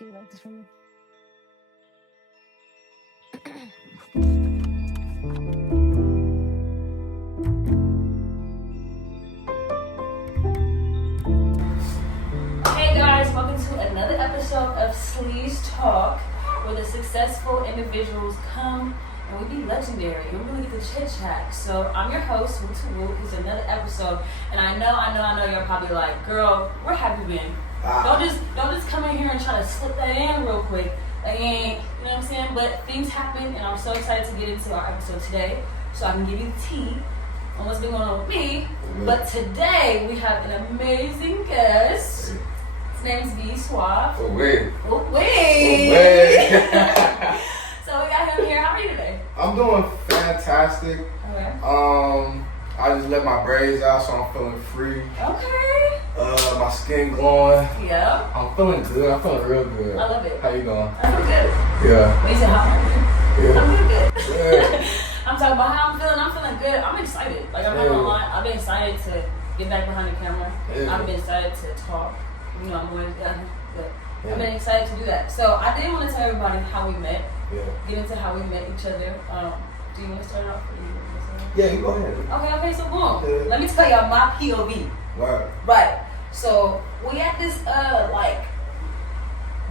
Can you write this for me? Hey guys, welcome to another episode of Sleaze Talk, where the successful individuals come and we be legendary and we really get to chit chat. So I'm your host, Woo. It's another episode, and I know you're probably like, girl, where have you been? Don't just come in here and try to slip that in real quick. Like, you know what I'm saying? But things happen, and I'm so excited to get into our episode today, so I can give you the tea on what's been going on with me. Mm-hmm. But today we have an amazing guest. His name's V Suave. Oh wait. So we got him here. How are you today? I'm doing fantastic. Okay. I just let my braids out, so I'm feeling free. Okay. My skin glowing. Yeah. I'm feeling good. I'm feeling real good. I love it. How you doing? I feel good. Yeah. You said how? Yeah. I'm good. Yeah. I'm talking about how I'm feeling. I'm feeling good. I'm excited. Like, I'm not gonna lie. I've been excited to get back behind the camera. Yeah. I've been excited to talk. You know, I'm always good. I've been excited to do that. So I did want to tell everybody how we met. Yeah. Get into how we met each other. Do you want to start off? Yeah, you go ahead. Okay, so boom. Yeah. Let me tell y'all my POV. Right. So we at this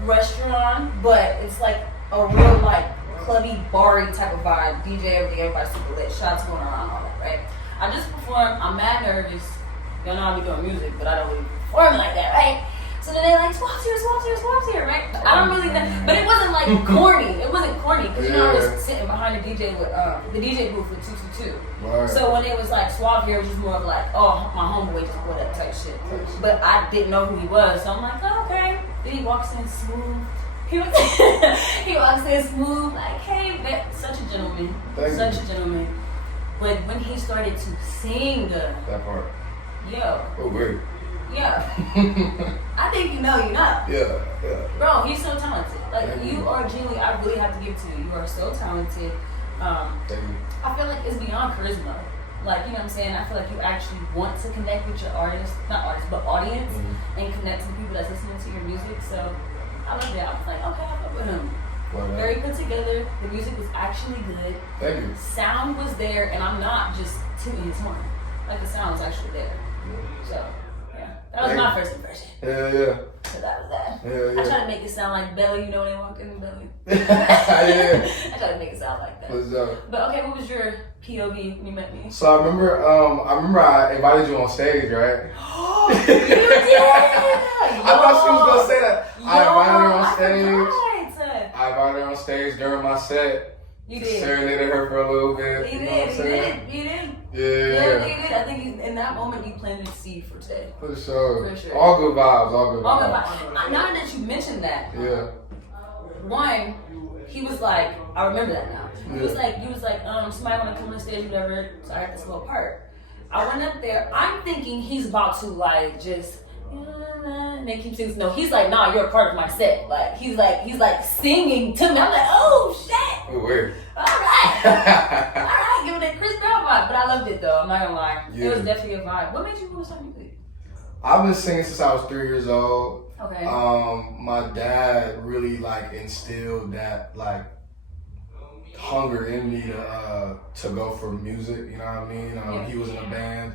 restaurant, but it's like a real like clubby, bar-y type of vibe. DJ every day, everybody super lit, shots going around, all that, right? I just performed. I'm mad nervous. Y'all know I be doing music, but I don't really perform like that, right? So then they like, Swap's here, right? I don't really know, but it wasn't like corny. It wasn't corny, because you know I was sitting behind the DJ with the DJ booth with 222. Right. So when it was like Swap here, it was just more of like, oh, my homeboy just pulled that type shit. But I didn't know who he was, so I'm like, oh, okay. Then he walks in smooth. He walks in smooth, like, hey, man, such a gentleman, such a gentleman. But when he started to sing, that part. Yo. Oh wait. Yeah. I think you know. Yeah. Bro, he's so talented. Like, Thank you are genuinely, I really have to give it to you. You are so talented. Thank you. I feel like it's beyond charisma. Like, you know what I'm saying? I feel like you actually want to connect with your audience, and connect to the people that's listening to your music. So I love that. I was like, okay, I'll go with him. Very put together. The music was actually good. Thank you. Sound was there, and I'm not just tooting his horn. Like, the sound was actually there. So, yeah. That was my first impression. Yeah. So that was that. Yeah. I try to make it sound like Belly, you know when they walk in the belly. Yeah. I try to make it sound like that. What's up? But okay, what was your POV when you met me? So I remember I invited you on stage, right? You did! I thought she was gonna say that. I invited her on stage. I invited her on stage during my set. You did. Serenaded her for a little bit. You know what I'm saying? did. Yeah. You did. I think in that moment you planted the seed for today. For sure. All good vibes. Now that you mentioned that. Yeah. One, he was like, I remember that now. He was like, somebody wanna come on stage, whatever. So I had this little part. I went up there. I'm thinking he's about to like just and then keep singing. No, he's like, nah, you're a part of my set. Like he's like singing to me. I'm like, oh shit. Oh, weird. All right, giving that Chris Brown vibe. But I loved it though. I'm not gonna lie. Yeah. It was definitely a vibe. What made you want to start music? I've been singing since I was 3 years old. Okay. My dad really like instilled that like hunger in me to go for music. You know what I mean? He was in a band,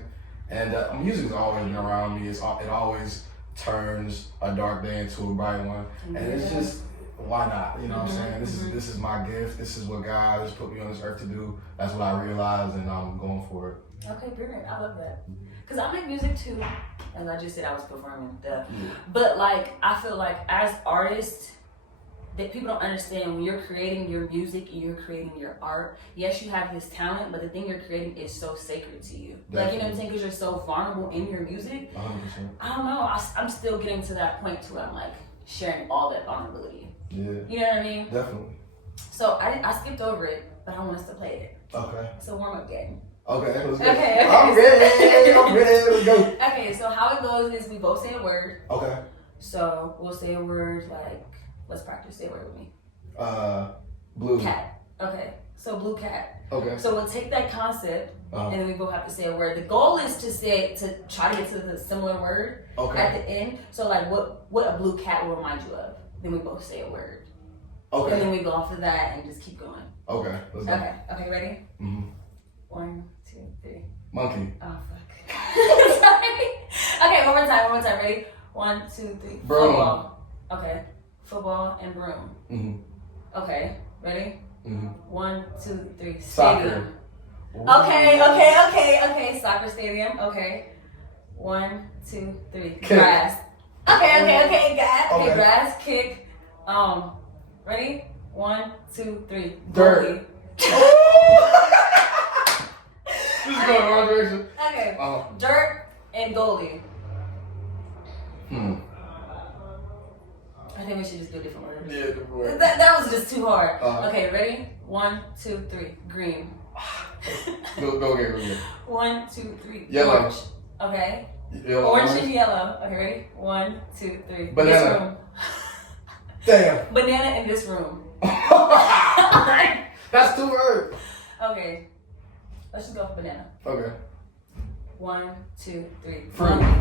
and music's always been around me. It always turns a dark day into a bright one, and it's just why not? You know what I'm saying? This is my gift. This is what God has put me on this earth to do. That's what I realized, and I'm going for it. Okay, brilliant. I love that. Because I make music too. As I just said, I was performing. But like, I feel like as artists, that people don't understand when you're creating your music and you're creating your art. Yes, you have this talent, but the thing you're creating is so sacred to you. Definitely. Like, you know what I'm saying? Because you're so vulnerable in your music. 100%. I don't know. I'm still getting to that point to where I'm like sharing all that vulnerability. Yeah. You know what I mean? Definitely. So I skipped over it, but I want us to play it. Okay. It's a warm-up game. Okay, let's go. Okay. I'm ready. Let's go. Okay, so how it goes is we both say a word. Okay. So we'll say a word like, let's practice. Say a word with me. Blue. Cat. Okay. So blue cat. Okay. So we'll take that concept and then we both have to say a word. The goal is to try to get to the similar word at the end. So like what a blue cat will remind you of. then we both say a word. Okay. And then we go off of that and just keep going. Okay. Let's go. Okay, ready? Mm-hmm. 1, 2, 3. Monkey. Oh, fuck. Sorry. Okay, one more time. Ready? 1, 2, 3. Broom. Football. Okay. Football and broom. Mm-hmm. Okay, ready? Mm-hmm. 1, 2, 3. Soccer. Stadium. Okay. Soccer stadium. Okay. 1, 2, 3. Kick. Grass. Okay. Grass. Okay, Okay. grass. Kick. Ready? 1, 2, 3. Dirt. Goalie. This is going the wrong direction. Okay. Dirt and goalie. I think we should just do a different word. Yeah, different word. That was just too hard. Uh-huh. Okay, ready? 1, 2, 3. Green. Go again. 1, 2, 3. Yellow. Orange. Okay. Yellow. Orange and yellow. Okay, ready? 1, 2, 3. Banana. This room. Damn. Banana in this room. That's 2 words. Okay. Let's just go for banana. Okay. 1, 2, 3. Fruit. Monkey.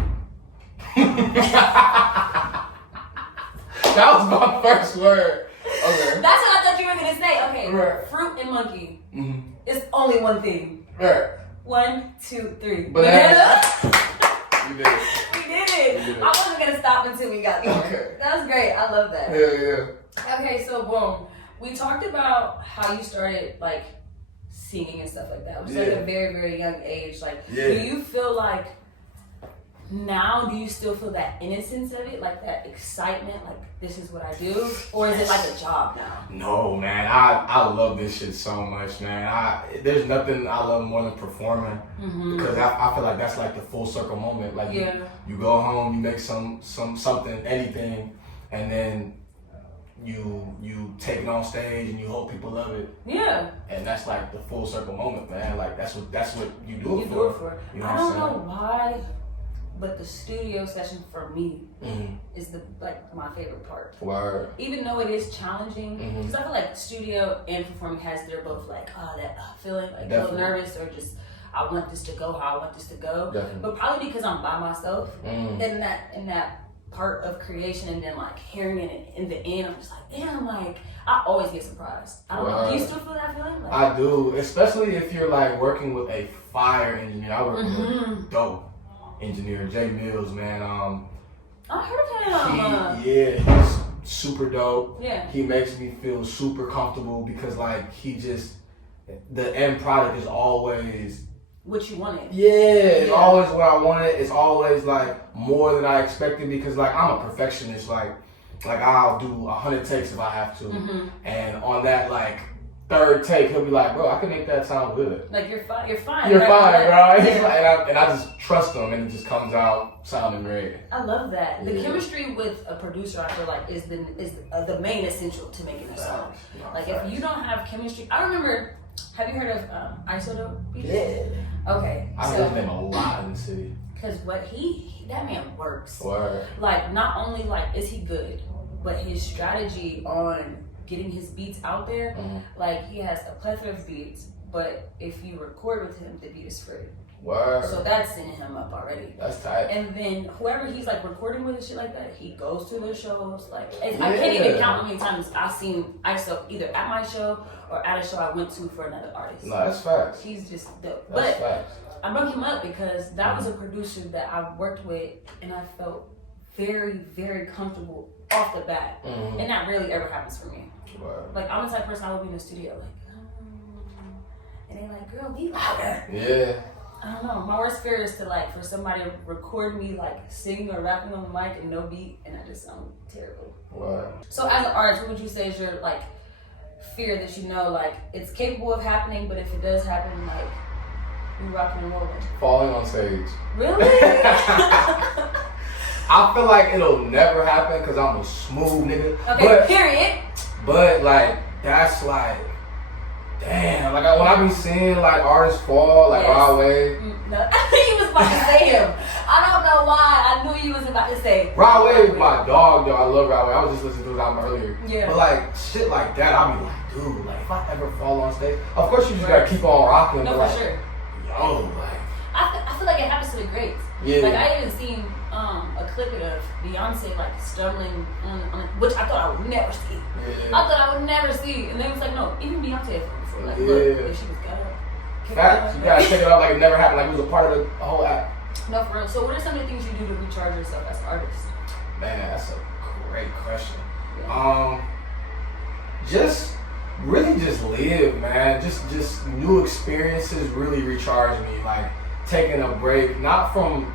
That was my first word. Okay. That's what I thought you were gonna say. Okay. Right. Fruit and monkey. Mm-hmm. It's only one thing. Right. 1, 2, 3. Banana. You did it. We did it. I wasn't gonna stop until we got there. Okay. That was great. I love that. Yeah. Okay, so boom. We talked about how you started like singing and stuff like that, which is like a very, very young age. Like, do you feel like now, do you still feel that innocence of it, like that excitement, like this is what I do, or is it like a job now? No, man. I love this shit so much, man. There's nothing I love more than performing, because I feel like that's like the full circle moment. Like you go home, you make something, anything, and then you take it on stage and you hope people love it. Yeah. And that's like the full circle moment, man. Like that's what you do it for. You know what I'm saying? I don't know why, but the studio session for me is my favorite part. Word. Even though it is challenging, because I feel like studio and performing they're both like that feeling, like a little nervous or just I want this to go how I want this to go. Definitely. But probably because I'm by myself in that part of creation, and then like hearing it in the end, I'm just like, damn, like I always get surprised. I don't know. Do you still feel that feeling? Like, I do, especially if you're like working with a fire engineer. I work with a dope engineer, Jay Mills, man. I heard him. He's super dope. Yeah. He makes me feel super comfortable because like the end product is always what you wanted. Yeah, it's always what I wanted. It's always like more than I expected because like I'm a perfectionist. Like I'll do 100 takes if I have to, and on that like third take he'll be like, bro, I can make that sound good. Like you're fine. You're fine, bro. Yeah. And I just trust him, and it just comes out sounding great. I love that. The chemistry with a producer, I feel like, is the main essential to making a song. Like if you don't have chemistry, I remember. Have you heard of Isodope? Yeah. Okay. I heard his name a lot in the city. Because what that man works. Word. Like not only like is he good, but his strategy on getting his beats out there, like he has a plethora of beats, but if you record with him, the beat is free. Word. So that's sending him up already. That's tight. And then whoever he's like recording with and shit like that, he goes to the shows. Like I can't even count how many times I've seen ISO either at my show or at a show I went to for another artist. No, that's facts. He's just dope. That's facts. I brought him up because that was a producer that I worked with, and I felt very, very comfortable off the bat. And that rarely ever happens for me. Wow. Like I'm the type of person I would be in the studio like, and they're like, girl, be louder. Yeah. I don't know. My worst fear is to like for somebody to record me like singing or rapping on the mic and no beat, and I just sound terrible. Wow. So as an artist, what would you say is your like fear that you know like it's capable of happening, but if it does happen, like you rocking and rolling? Falling on stage. Really? I feel like it'll never happen because I'm a smooth nigga. Okay, period. But like that's like. Damn, like when I be seeing like artists fall, like Rod Wave. No, I think he was about to say him. I don't know why. I knew he was about to say. Rod Wave is my dog, though. I love Rod Wave. I was just listening to his album earlier. Yeah. But like shit like that, I'll be like, dude, like if I ever fall on stage, of course you just gotta keep on rocking. No, but for like, sure. Yo, like. I feel like it happens to the greats. Yeah. Like I even seen a clip of Beyonce like stumbling on which I thought I would never see. Yeah. I thought I would never see, and they was like, no, even Beyonce had before. Like, Yeah. look, like, she was got up. Facts. You gotta take it off like it never happened, like it was a part of the whole act. No, for real. So, what are some of the things you do to recharge yourself as an artist? Man, that's a great question. Yeah. Just really just live, man. Just new experiences really recharge me. Like taking a break, not from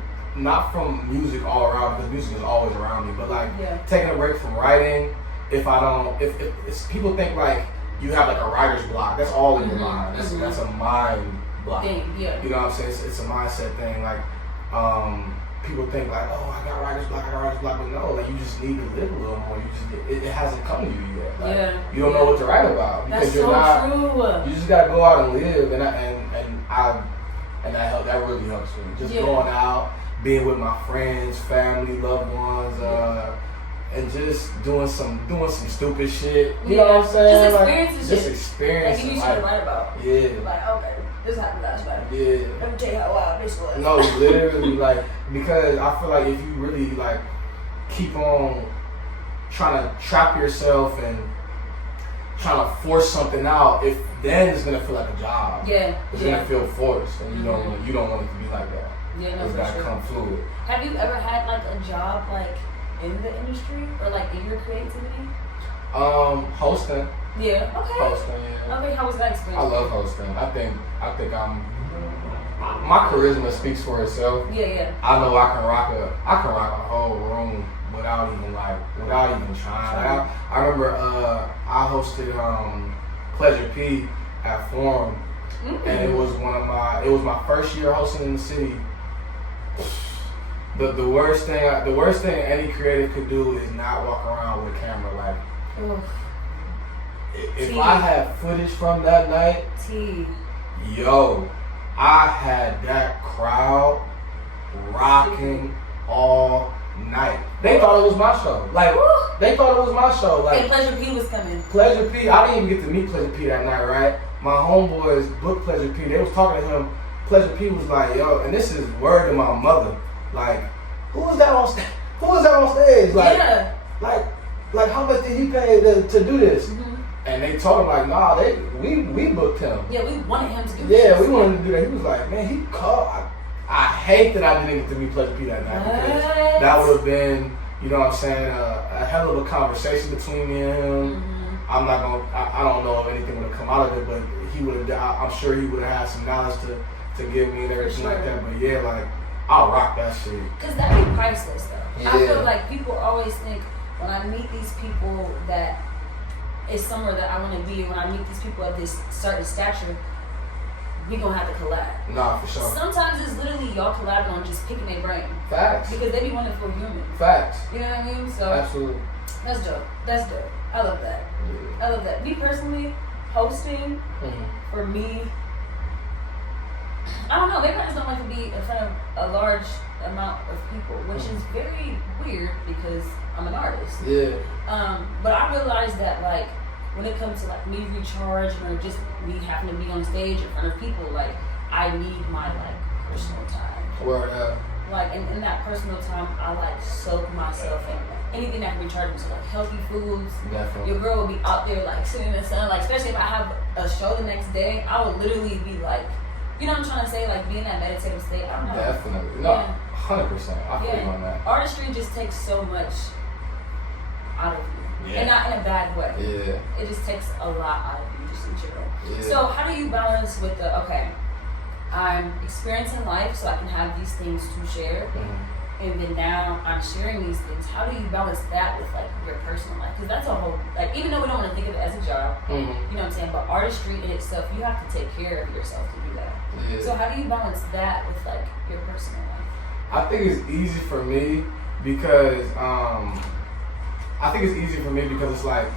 music all around, because music is always around me, but like taking a break from writing. If it's, people think like you have like a writer's block, that's all in your mind. That's a mind block. Yeah. You know what I'm saying? It's a mindset thing. Like people think like, oh, I got writer's block, but no, like you just need to live a little more. It hasn't come to you yet. Like, you don't know what to write about because that's you're so not. True. You just gotta go out and live, and that really helps me. Just going out, being with my friends, family, loved ones, and just doing some stupid shit. You know what I'm saying? Just experiences. Like you should write about. Yeah. Like, okay, this happened last night. Yeah. Let me tell you how wild this was. No, literally, like, because I feel like if you really like keep on trying to trap yourself and trying to force something out, then it's gonna feel like a job. Yeah. It's gonna feel forced, and you don't want it to be like that. Yeah, no, it's gotta come fluid. Have you ever had like a job like in the industry or like in your creativity? Hosting. Yeah. Okay. Hosting. Yeah. Okay. How was that experience? I love hosting. I think my charisma speaks for itself. Yeah. I know I can rock a whole room without even trying. I remember I hosted Pleasure P at Forum, and it was my first year hosting in the city. The worst thing any creative could do is not walk around with a camera. Like, if I had footage from that night, I had that crowd rocking all night. They thought it was my show. Like, they thought it was my show. Like, and Pleasure P was coming. Pleasure P, I didn't even get to meet Pleasure P that night, right? My homeboys booked Pleasure P. They was talking to him. Pleasure P was like, yo, and this is word to my mother. Like, who was that on stage? Like, how much did he pay to do this? And they told him like, nah, we booked him. Yeah, we wanted him to do this. Yeah, we wanted him to do that. He was like, man, he called. I hate that I didn't get to meet Pleasure P that night because that would have been, you know what I'm saying, a hell of a conversation between me and him. I don't know if anything would have come out of it, but I'm sure he would have had some knowledge to give me and everything like that. But yeah, like, I'll rock that shit. Because that'd be priceless though. Yeah. I feel like people always think when I meet these people that it's somewhere that I want to be. When I meet these people of this certain stature, we gonna have to collab. Nah, for sure. Sometimes it's literally y'all collabing on just picking their brain. Facts. Because they be wanting to feel human. Facts. You know what I mean? So absolutely. That's dope. I love that. Yeah. I love that. Me personally, hosting for me, I don't know. Maybe I just don't like to be in front of a large amount of people, which is very weird because I'm an artist. Yeah. But I realized that like when it comes to like me recharging or just me having to be on stage in front of people, like I need my like personal time. Word up. Like in that personal time, I like soak myself in anything that can recharge me. So like healthy foods. Definitely. Your girl will be out there like sitting in the sun. Like especially if I have a show the next day, I would literally be like, you know what I'm trying to say? Like be in that meditative state. I don't know. Definitely. No, 100%. I feel you on that. Artistry just takes so much out of you. Yeah. And not in a bad way. Yeah. It just takes a lot out of you just in general. Yeah. So how do you balance with the, okay, I'm experiencing life so I can have these things to share. And then now I'm sharing these things. How do you balance that with like your personal life? Because that's a whole, like even though we don't want to think of it as a job, you know what I'm saying? But artistry in itself, you have to take care of yourself to do that. Yeah. So how do you balance that with like your personal life? I think it's easy for me because it's like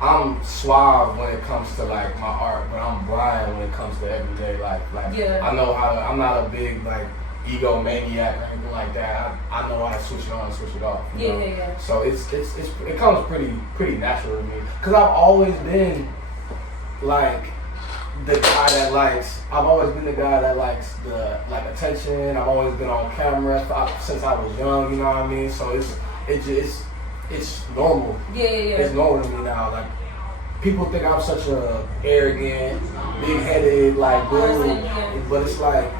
I'm suave when it comes to like my art, but I'm Brian when it comes to everyday life. Like I know how to, I'm not a big like egomaniac or anything like that. I know how to switch it on and switch it off. You know? Yeah. So it comes pretty natural to me because I've always been like the guy that likes. I've always been the guy that likes the attention. I've always been on camera since I was young. You know what I mean? So it's normal. Yeah. It's normal to me now. Like people think I'm such a arrogant, big-headed like dude, but it's like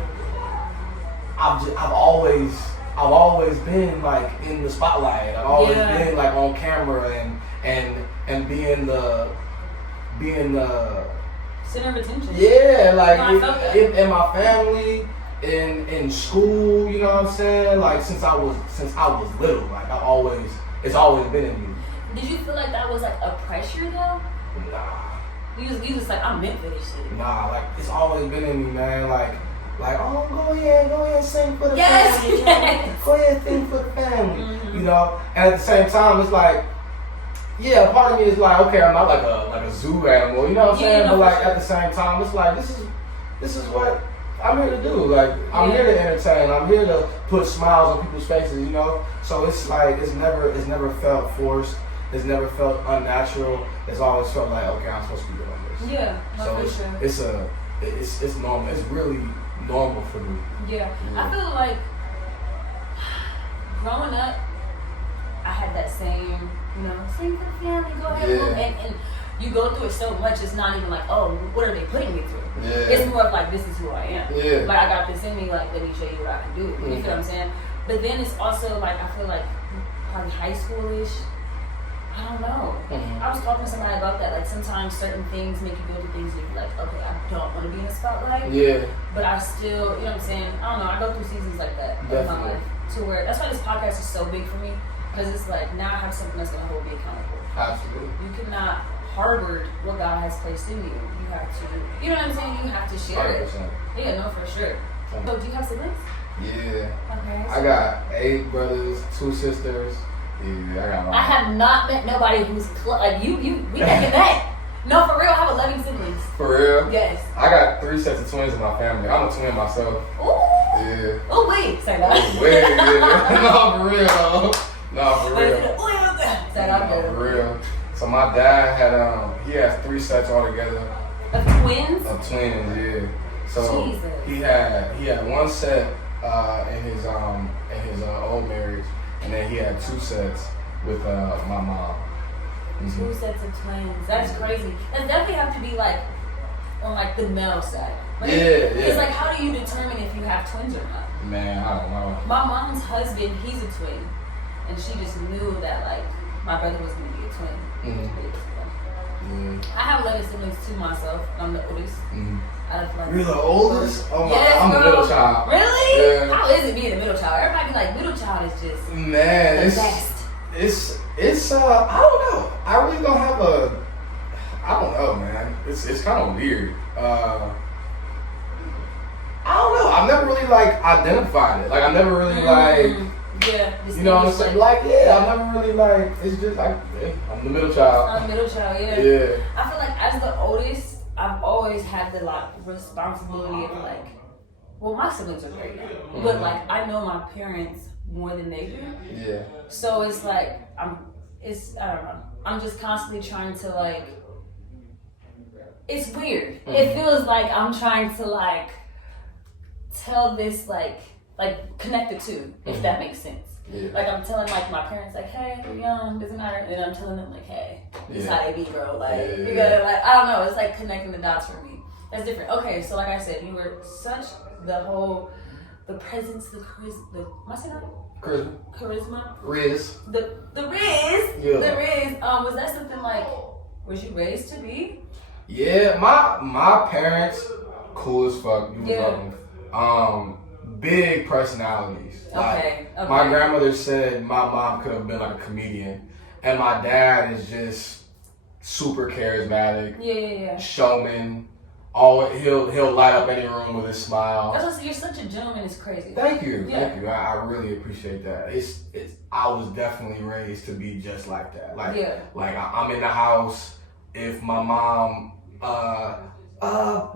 I've always been like in the spotlight. I've always been like on camera and being the center of attention. Yeah, like in my family, in school, you know what I'm saying? Like since I was little, like it's always been in me. Did you feel like that was like a pressure though? Nah. You was like, I'm meant for this shit. Nah, like it's always been in me, man. Like, oh, go ahead, sing for the family. Yes. Go ahead, sing for the family. You know, and at the same time, it's like, yeah, part of me is like, okay, I'm not like a zoo animal, you know what I'm saying? But like at the same time, it's like this is what I'm here to do. Like I'm here to entertain. I'm here to put smiles on people's faces, you know. So it's like it's never felt forced. It's never felt unnatural. It's always felt like, okay, I'm supposed to be doing this. Yeah, no, for sure. It's normal. It's really normal for me. Yeah. I feel like growing up, I had that same, sing for the family, go ahead, and you go through it so much. It's not even like, oh, what are they putting me through? Yeah. It's more of like, this is who I am. Yeah. Like I got this in me. Like let me show you what I can do. You feel what I'm saying? But then it's also like I feel like probably high schoolish. I don't know. I was talking to somebody about that. Like sometimes certain things make you go through things and you're like, okay, I don't want to be in the spotlight. Yeah. But I still, you know what I'm saying? I don't know. I go through seasons like that in my life. To where that's why this podcast is so big for me. Because it's like now I have something that's gonna hold me accountable. Absolutely. You cannot harbor what God has placed in you. You have to, you know what I'm saying? You have to share 100%. it. Yeah, no, for sure. So do you have siblings? Yeah. Okay. I got 8 brothers, 2 sisters. Yeah, I have not met nobody who's like you. We making that. No, for real. I have 11 siblings. For real? Yes. I got 3 sets of twins in my family. I'm a twin myself. Ooh. Yeah. Oh wait, say that. Wait, yeah. No, for real. No, for real. Say that. No, for real. So my dad had he has 3 sets altogether. Of twins? Of twins, yeah. So Jesus. he had 1 set in his old marriage. And then he had 2 sets with my mom. 2 sets of twins. That's crazy. That definitely have to be like on like the male side. Right? Yeah. It's like how do you determine if you have twins or not? Man, I don't know. My mom's husband, he's a twin, and she just knew that like my brother was gonna be a twin. I have 11 siblings to myself. I'm the oldest. Out of like, you're the oldest? Oh my! Yes, I'm the middle child. Really? Yeah. How is it being a middle child? Everybody be like, middle child is just man. the best. It's I don't know. I really don't have I don't know, man. It's kind of weird. I don't know. I've never really like identified it. Like I never really like. Yeah. You know what I'm saying? Like I've never really like. It's just like I'm the middle child. I'm the middle child. Yeah. Yeah. I feel like as the oldest, I've always had the like responsibility of like, well, my siblings are great now, but like I know my parents more than they do. Yeah. So it's like I don't know. I'm just constantly trying to like. It's weird. It feels like I'm trying to like tell this like connect the two, if that makes sense. Yeah. Like I'm telling like my parents like, hey, we're young, doesn't matter. And then I'm telling them like, hey, this is how they be, bro. Like you gotta like I don't know, it's like connecting the dots for me. That's different. Okay, so like I said, you were such the presence, the charisma, am I saying that? Charisma? Riz. The Riz. Yeah. The Riz. Was that something like was you raised to be? Yeah, my parents cool as fuck. You love them. Big personalities. Okay. My grandmother said my mom could have been like a comedian, and my dad is just super charismatic. Yeah. Showman. He'll light up any room with his smile. That's what, you're such a gentleman. It's crazy. Thank you. I really appreciate that. It's I was definitely raised to be just like that. Like I'm in the house. If my mom,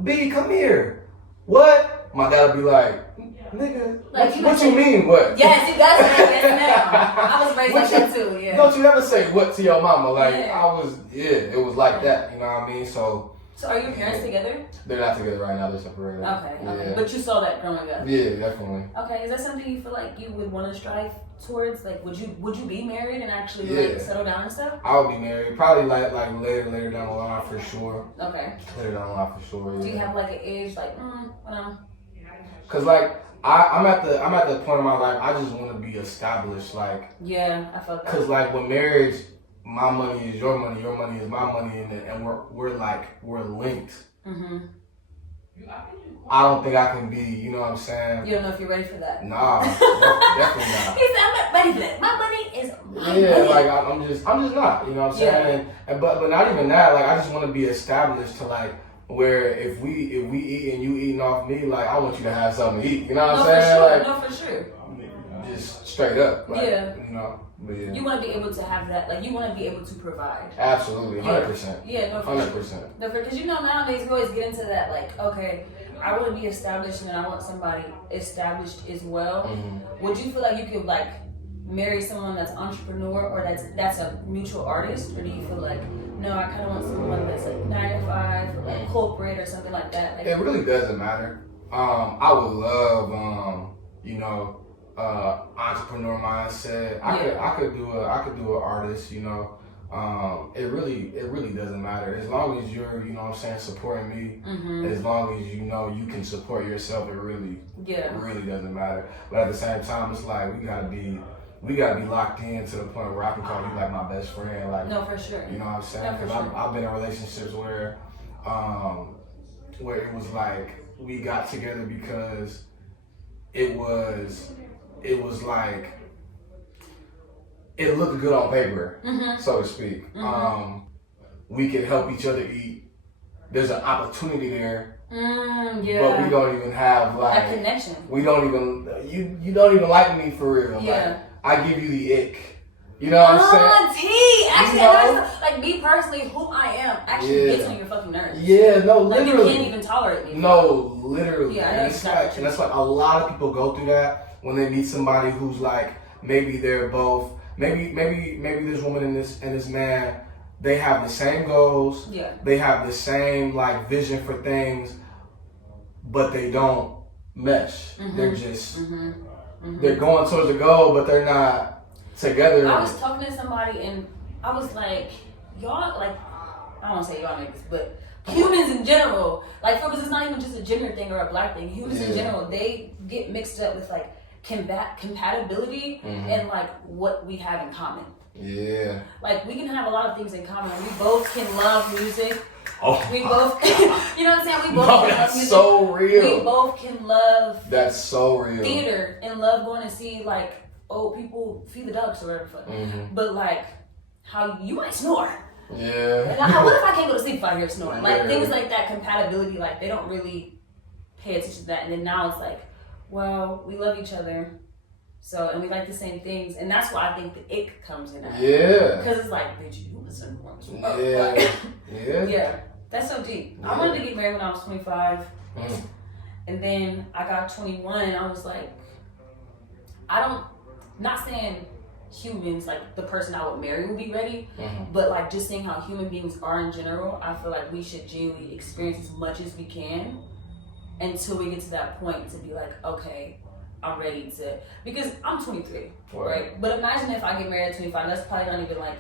B, come here. What? My dad would be like, nigga, like, what you mean, what? Yes, you got to say yes now. I was raised like that too, yeah. Don't you ever say what to your mama? Like, it was like that, you know what I mean? So, So are your parents together? They're not together right now. They're separated. Okay. Yeah. But you saw that growing up. Yeah, definitely. Okay. Is that something you feel like you would want to strive towards? Like, would you be married and actually like settle down and stuff? I would be married. Probably like later down the line for sure. Okay. Later down the line for sure. Yeah. Do you have like an age like when I'm? Cause like I'm at the point of my life. I just want to be established. Like I felt that. Cause like with marriage, my money is your money is my money, and we're linked. Mm-hmm. I don't think I can be, you know what I'm saying? You don't know if you're ready for that. Nah, definitely not. He said, I'm not ready for that. My money is my money. Like I'm just not, you know what I'm saying? And but not even that, like I just want to be established to like where if we eat and you eating off me, like I want you to have something to eat. You know what I'm saying? No, for sure. Just straight up. Like, yeah. You know. But yeah. You want to be able to have that, like you want to be able to provide. Absolutely, 100%. Yeah, no, for 100%. Sure. No, because you know nowadays you always get into that, like, okay, I want to be established and I want somebody established as well. Mm-hmm. Would you feel like you could like marry someone that's an entrepreneur or that's a mutual artist, or do you feel like no, I kind of want someone that's like 9 to 5 or like corporate or something like that? Like, it really doesn't matter. I would love, entrepreneur mindset. I could do an artist, you know. It really doesn't matter as long as you're, you know what I'm saying, supporting me. Mm-hmm. As long as you know you can support yourself, it really doesn't matter. But at the same time, it's like we gotta be locked in to the point where I can call you like my best friend. Like, no, for sure. You know what I'm saying? Because I've been in relationships where it was like we got together because it was like it looked good on paper, mm-hmm. so to speak. Mm-hmm. We can help each other eat. There's an opportunity there, but we don't even have like a connection. We don't even you don't even like me for real. Yeah. Like, I give you the ick. You know what I'm saying? Actually, you know? like me personally, who I am actually gets on your fucking nerves. Yeah, no, literally. Like you can't even tolerate me. No, literally. Yeah, and that's like a lot of people go through that when they meet somebody who's like maybe they're both maybe this woman and this man, they have the same goals. Yeah. They have the same like vision for things, but they don't mesh. Mm-hmm. They're just mm-hmm. they're going towards the goal, but they're not together. I was talking to somebody and I was like, y'all, like, I don't want to say y'all niggas, but humans in general, like, because it's not even just a gender thing or a black thing. Humans in general, they get mixed up with like compatibility and like what we have in common. Yeah. Like we can have a lot of things in common. We both can love music. Oh, we both, you know what I'm saying? We both can love music. So real. We both can love. That's so real. Theater and love going to see like old people feed the ducks or whatever. But like how you might snore. Yeah. And what if I can't go to sleep if I hear snoring? Like things like that, compatibility. Like they don't really pay attention to that. And then now it's like, well, we love each other. So, and we like the same things, and that's why I think the ick comes in. Yeah. Because it's like, bitch, you listen more. Yeah. That's so deep. Yeah. I wanted to get married when I was 25, and then I got 21, and I was like, not saying humans, like the person I would marry would be ready, but like just saying how human beings are in general, I feel like we should genuinely experience as much as we can until we get to that point to be like, okay, I'm ready to, because I'm 23, right? But imagine if I get married at 25, that's probably not even like,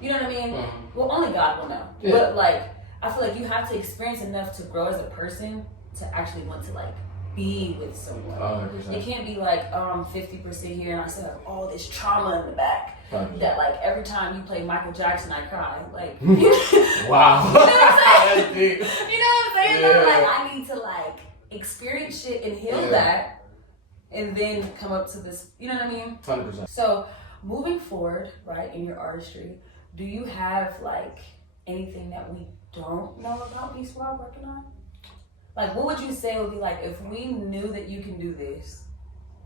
you know what I mean? Well, only God will know. Yeah. But like, I feel like you have to experience enough to grow as a person to actually want to like be with someone. 100%. It can't be like, oh, I'm 50% here and I still have all this trauma in the back. 100%. That like every time you play Michael Jackson, I cry. Like, wow. You know what I'm saying? You know what I'm saying? Yeah. Like, I need to like experience shit and heal that. And then come up to this, you know what I mean? 100%. So, moving forward, right, in your artistry, do you have, like, anything that we don't know about Beast Wild working on? Like, what would you say would be, like, if we knew that you can do this,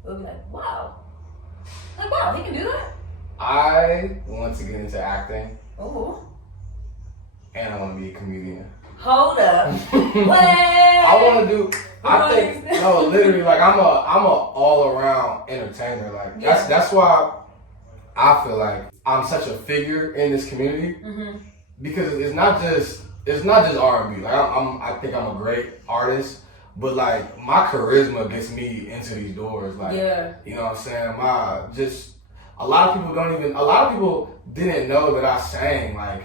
it would be like, wow. Like, wow, he can do that? I want to get into acting. Ooh. And I want to be a comedian. Hold up. What? I want to do... I think no, literally, like I'm a all around entertainer. Like that's why I feel like I'm such a figure in this community because it's not just it's not just R&B. Like I think I'm a great artist, but like my charisma gets me into these doors. Like, you know what I'm saying? A lot of people didn't know that I sang. Like,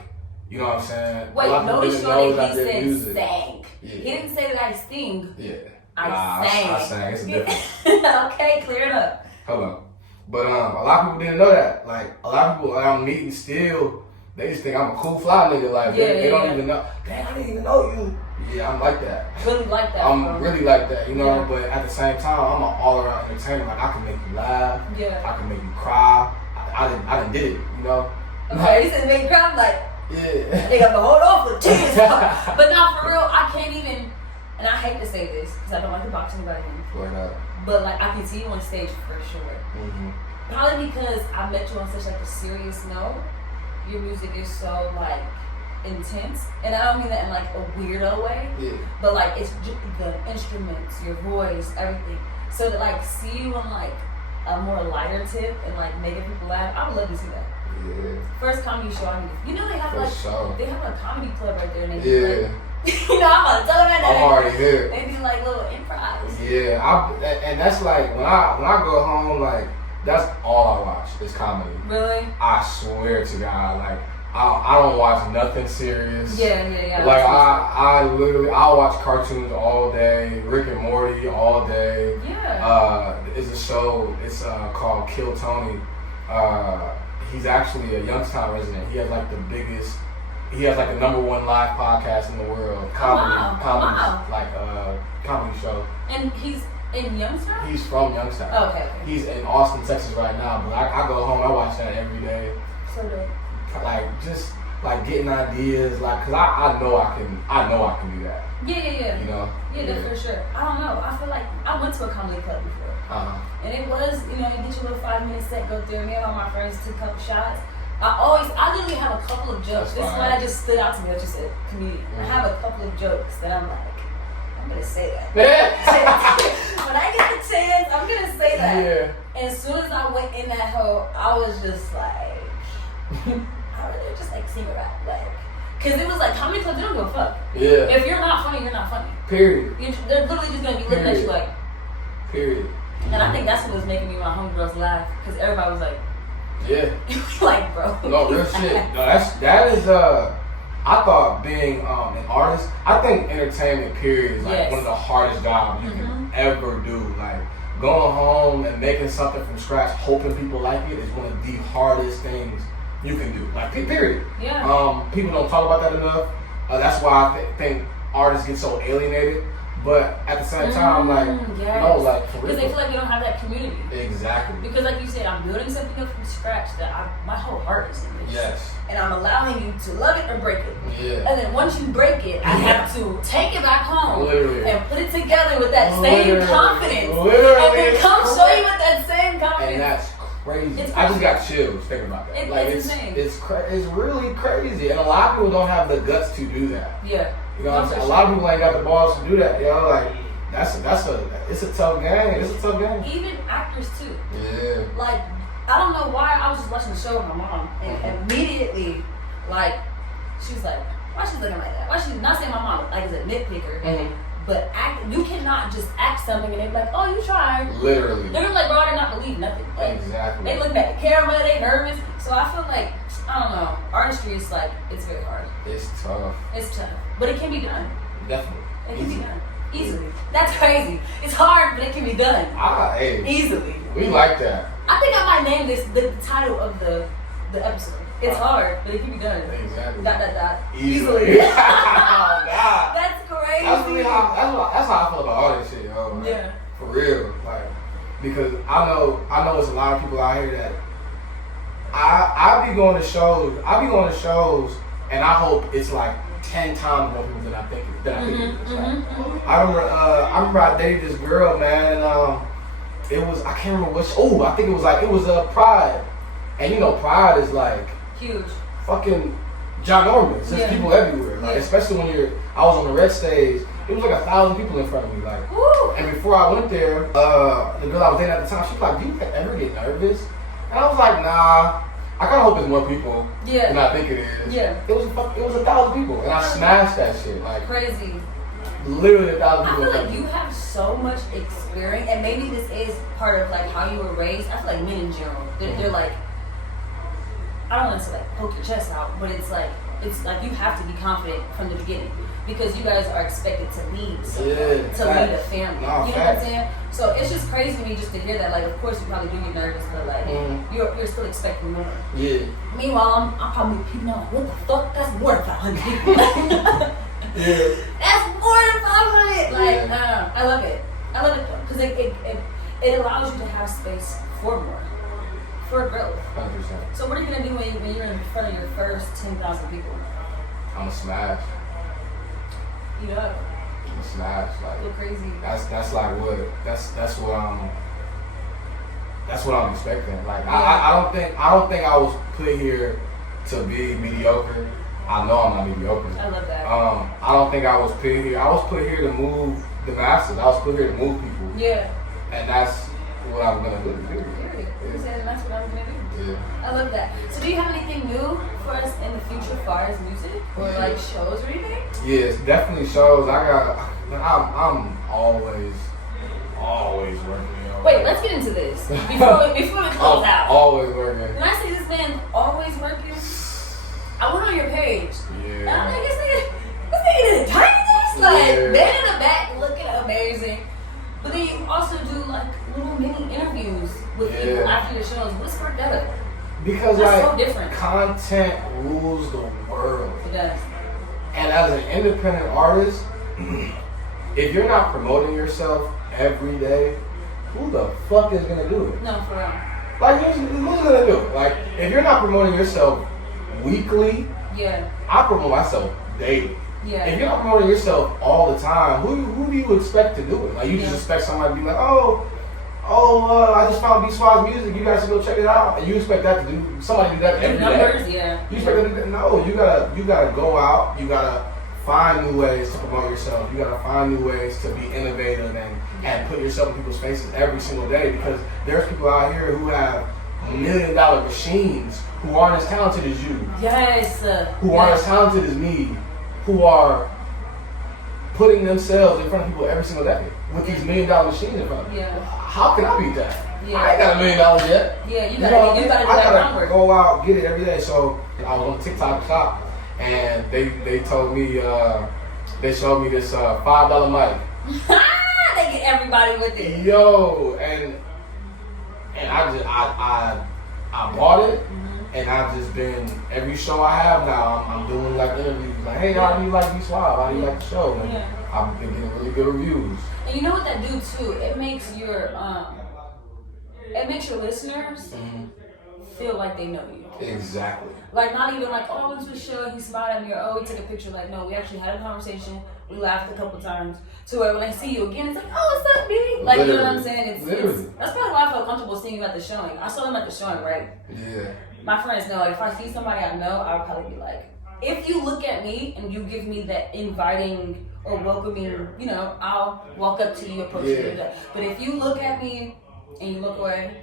you know what I'm saying? Wait, notice that he said music. sang. Yeah. He didn't say that I sing. Yeah. I sang. I sang. It's different. Okay, clear it up. Hold on. But a lot of people didn't know that. Like, a lot of people I'm meeting still, they just think I'm a cool fly nigga. Like, they don't even know. Damn, I didn't even know you. Yeah, I'm like that. Really like that. I'm really like that, you know. But at the same time, I'm an all-around entertainer. Like, I can make you laugh. Yeah. I can make you cry. I done did it, you know. Okay, he said make you cry. I'm like, yeah. They got to hold on for tears. But not for real. I can't even. And I hate to say this because I don't like to box anybody in. But like, I can see you on stage for sure. Mm-hmm. Probably because I met you on such like a serious note. Your music is so like intense, and I don't mean that in like a weirdo way. Yeah. But like it's just the instruments, your voice, everything. So to like see you on like a more lighter tip and like making people laugh, I would love to see that. Yeah. First comedy show I mean, you know they have they have a comedy club right there. And they like, you know, I'm about to tell them that. I'm already here. They do like little improv. Yeah, and that's like when I go home, like that's all I watch is comedy. Really? I swear to God, like I don't watch nothing serious. Yeah. Like I'll watch cartoons all day, Rick and Morty all day. Yeah. It's a show. It's called Kill Tony. He's actually a Youngstown resident. He has like the biggest. He has like the #1 live podcast in the world. Comedy show. And he's in Youngstown? He's from Youngstown. Oh, okay. He's in Austin, Texas right now. But I go home, I watch that every day. So dope. Like just like getting ideas, like cause I know I can do that. Yeah. You know? Yeah, for sure. I don't know. I feel like I went to a comedy club before. And it was, you know, you get your little 5-minute set, go through. Me and all my friends took a couple shots. I literally have a couple of jokes. This one that just stood out to me as just a comedian. Mm-hmm. I have a couple of jokes that I'm like, I'm gonna say that. When I get the chance, I'm gonna say that. Yeah. And as soon as I went in that hole, I was just like, I really just like sing rap, like, cause it was like comedy clubs, they don't give a fuck. Yeah. If you're not funny, you're not funny. Period. They're literally just gonna be looking at you like. Period. And I think that's what was making me my homegirls laugh, cause everybody was like. Yeah. Like, bro. No, real shit. No, that is I thought being an artist, I think entertainment period is like one of the hardest jobs you can ever do. Like going home and making something from scratch, hoping people like it is one of the hardest things you can do. Like period. Yeah. People don't talk about that enough. That's why I think artists get so alienated. But at the same time, like, no, like, for real. Because they feel like you don't have that community. Exactly. Because like you said, I'm building something up from scratch that my whole heart is in this. Yes. And I'm allowing you to love it or break it. Yeah. And then once you break it, I have to take it back home. Literally. And put it together with that same confidence. Literally. And then come show you with that same confidence. And that's crazy. I just got chills thinking about that. It's insane. It's really crazy. And a lot of people don't have the guts to do that. Yeah. You know what I'm saying? A lot of people ain't got the balls to do that. You know, like it's a tough game. It's a tough game. Even actors too. Yeah. Like I don't know why I was just watching the show with my mom and immediately like she's like, why she's looking like that? Why she's not saying my mom like is a nitpicker, but you cannot just act something and they be like, oh you tried. Literally. They're like, bro, they're not believe nothing. Like, exactly. They looking at the camera, they nervous. So I feel like I don't know. Artistry is like it's very hard. It's tough. It's tough. But it can be done. Definitely. It can be done. Easily. That's crazy. It's hard, but it can be done. Easily. We like that. I think I might name this the title of the episode. It's hard, but it can be done. Exactly. Easily. Oh, God. That's crazy. That's how I feel about all this shit, yo. Like, yeah. For real. Like, because I know there's a lot of people out here that I be going to shows and I hope it's like 10 times more people than I think it is. Like, I remember I dated this girl, man, and it was, I can't remember which, I think it was Pride. And you know, Pride is like huge. Fucking ginormous. There's people everywhere. Like, especially when I was on the red stage, it was like 1,000 people in front of me. Like, woo. And before I went there, the girl I was dating at the time, she was like, do you ever get nervous? And I was like, nah. I kind of hope it's more people Yeah. than I think it is. Yeah. It was 1,000 people, and I smashed that shit. Like Crazy. literally 1,000 I people. feel like you have so much experience, and maybe this is part of like how you were raised. I feel like men in general, they're like, I don't want to say like poke your chest out, but it's like you have to be confident from the beginning because you guys are expected to lead, lead a family. No, you know what I'm saying? So it's just crazy to me just to hear that. Like, of course you probably do get nervous, but like you're still expecting more. Yeah. Meanwhile, I'm probably people know like, what the fuck? That's more than 500 people. Yeah. That's more than 500. Like, I love it. I love it though, because it allows you to have space for more, for growth. 100%. So what are you gonna do when you're in front of your first 10,000 people? I'm a smash. You know, I'm a smash. Like go crazy. that's like what that's what I'm expecting. Like I don't think I was put here to be mediocre. I know I'm not mediocre. I love that. I don't think I was put here. I was put here to move the masses. I was put here to move people. Yeah. And that's what I'm gonna do. Period. You said that's what I'm gonna do. Yeah. I love that. So do you have anything new for us in the future as far as music or like shows or anything? Yes, definitely shows. I'm always working. You know? Wait, let's get into this before we close out. Always working. When I say this man always working, I went on your page. Yeah. And I'm like, this nigga did a tiny this, like man in the back looking amazing. But then you also do like little mini interviews with people after your shows. What's sparked that up? Because that's like so different. Content rules the world. It does. And as an independent artist, if you're not promoting yourself every day, who the fuck is gonna do it? No, for real. Like who's gonna do it? Like if you're not promoting yourself weekly, I promote myself daily. Yeah. If you're not promoting yourself all the time, who do you expect to do it? Like you just expect somebody to be like, I just found B Swaz's music. You guys should go check it out. And you expect that to do somebody do that every numbers, day? Yeah. You expect them to do that? No, you gotta go out. You gotta find new ways to promote yourself. You gotta find new ways to be innovative and put yourself in people's faces every single day because there's people out here who have $1 million machines who aren't as talented as you. Yes. Who aren't as talented as me. Who are putting themselves in front of people every single day with these $1 million machines in front of them. Yeah. How can I beat that? Yeah. I ain't got $1 million yet. Yeah, you gotta do that homework. Go out, get it every day. So I was on TikTok shop and they told me they showed me this $5 mic. They get everybody with it. Yo, and I bought it. And I've just been, every show I have now, I'm doing like interviews. Like, hey, how do you like B Swaz? How do you like the show? And I've been getting really good reviews. And you know what that do too? It makes your listeners feel like they know you. Exactly. Like not even like, I went to a show, he smiled at me, or we took a picture. Like, no, we actually had a conversation. We laughed a couple times. To where when I see you again, it's like, what's up, baby? Like, literally. You know what I'm saying? It's that's probably why I felt comfortable seeing you at the showing. I saw him at the showing, right? Yeah. My friends know, like, if I see somebody I know, I would probably be like, if you look at me and you give me that inviting or welcoming, I'll walk up to you, approach you. But if you look at me and you look away,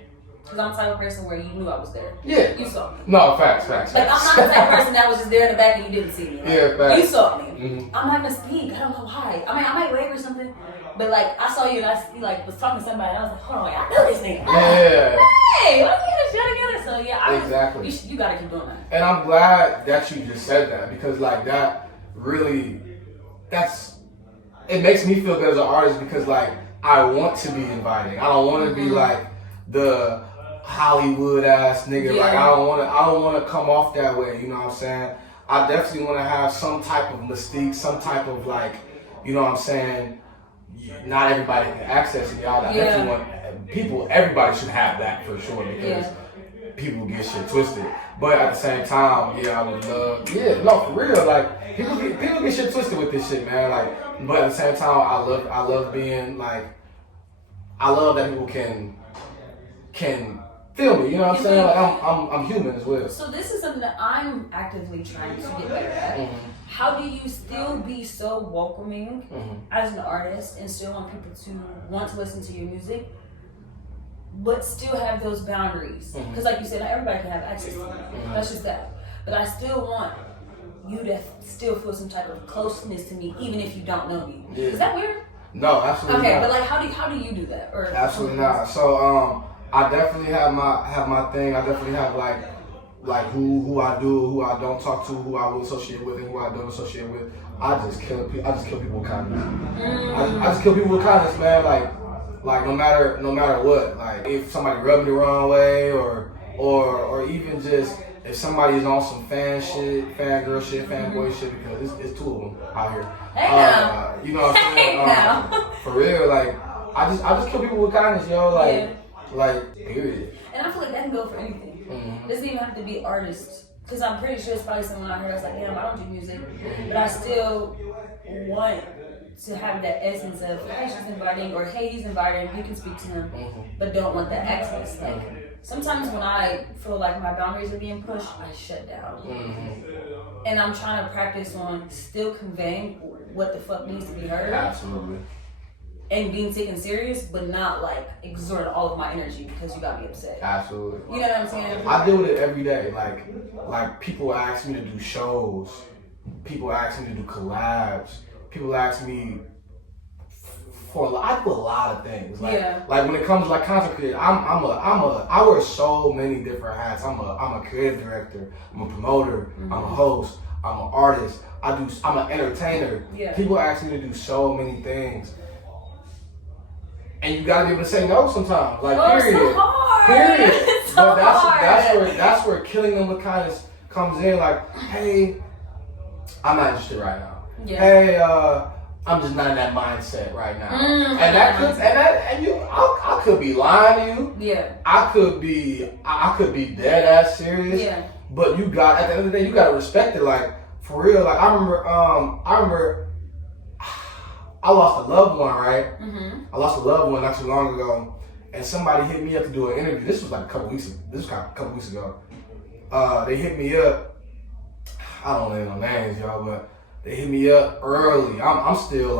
because I'm the type of person where you knew I was there. Yeah. You saw me. No, facts. Like, I'm not the type of person that was just there in the back and you didn't see me. Like, yeah, facts. You saw me. Mm-hmm. I'm not going to speak. I don't know why. I mean, I might wave or something. But, like, I saw you and I was talking to somebody and I was like, hold on, I know this nigga. Yeah. Hey, let's get a show together. So, yeah. Exactly. You got to keep doing that. And I'm glad that you just said that because, like, that really, it makes me feel good as an artist because, like, I want to be inviting. I don't want to be, like, the Hollywood ass nigga. Like I don't want to come off that way. You know what I'm saying? I definitely want to have some type of mystique, some type of like, you know what I'm saying? Not everybody can access it, y'all. I definitely want everybody should have that for sure because people get shit twisted. But at the same time, I would love, for real. Like people get shit twisted with this shit, man. Like, but at the same time, I love being like, I love that people can feel me, you know what I'm saying? Like I'm human as well. So this is something that I'm actively trying to get better at. Mm-hmm. How do you still be so welcoming as an artist and still want people to want to listen to your music but still have those boundaries. Because like you said, not everybody can have access to you. That's just that. But I still want you to still feel some type of closeness to me, even if you don't know me. Yeah. Is that weird? No, absolutely not. not. But like, how do you do that? Or absolutely not. So I definitely have my thing. I definitely have like who I do, who I don't talk to, who I will associate with, and who I don't associate with. I just kill people with kindness. I just kill people with kindness, man. Like no matter what. Like if somebody rubbed me the wrong way, or even just if somebody is on some fangirl shit, fanboy shit, because it's two of them out here. Hey now. You know what I'm saying? For real, like I just kill people with kindness, yo. Like period. And I feel like that can go for anything. It doesn't even have to be artists. Because I'm pretty sure it's probably someone out here that's like, damn, I don't do music. But I still want to have that essence of, hey, she's inviting, or hey, he's inviting, you can speak to him, but don't want that access. Like, sometimes when I feel like my boundaries are being pushed, I shut down. And I'm trying to practice on still conveying what the fuck needs to be heard. Absolutely. And being taken serious, but not like exert all of my energy because you got me upset. Absolutely. You know what I'm saying? I deal with it every day. Like people ask me to do shows. People ask me to do collabs. People ask me I do a lot of things. Like when it comes to like content creator, I wear so many different hats. I'm a creative director. I'm a promoter. I'm a host. I'm an artist. I'm an entertainer. Yeah. People ask me to do so many things. And you gotta be able to say no sometimes. Like period. So hard. Period. It's so but hard. that's where killing them with kindness comes in. Like, hey, I'm not interested right now. Yeah. Hey, I'm just not in that mindset right now. I could be lying to you. Yeah. I could be dead ass serious. Yeah. But you got, at the end of the day, you gotta respect it. Like, for real. Like I remember I lost a loved one, right? I lost a loved one not too long ago, and somebody hit me up to do an interview. This was like a couple weeks ago. They hit me up. I don't know no names, y'all, but they hit me up early. I'm still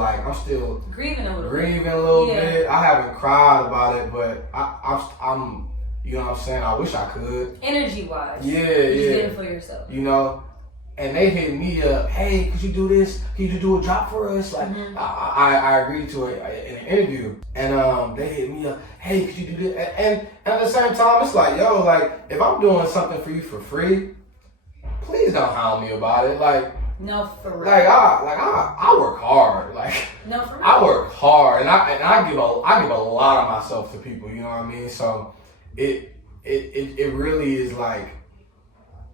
grieving a little bit. I haven't cried about it, but I'm you know what I'm saying? I wish I could. Energy wise. Yeah. You did it for yourself. You know. And they hit me up, hey, could you do this? Can you do a drop for us? Like, I agreed to an interview. And they hit me up, hey, could you do this? And at the same time, it's like, yo, like, if I'm doing something for you for free, please don't hound me about it. Like, no, for real. I work hard. Like, no, for real. I work hard, and I give a lot of myself to people. You know what I mean? So it really is like,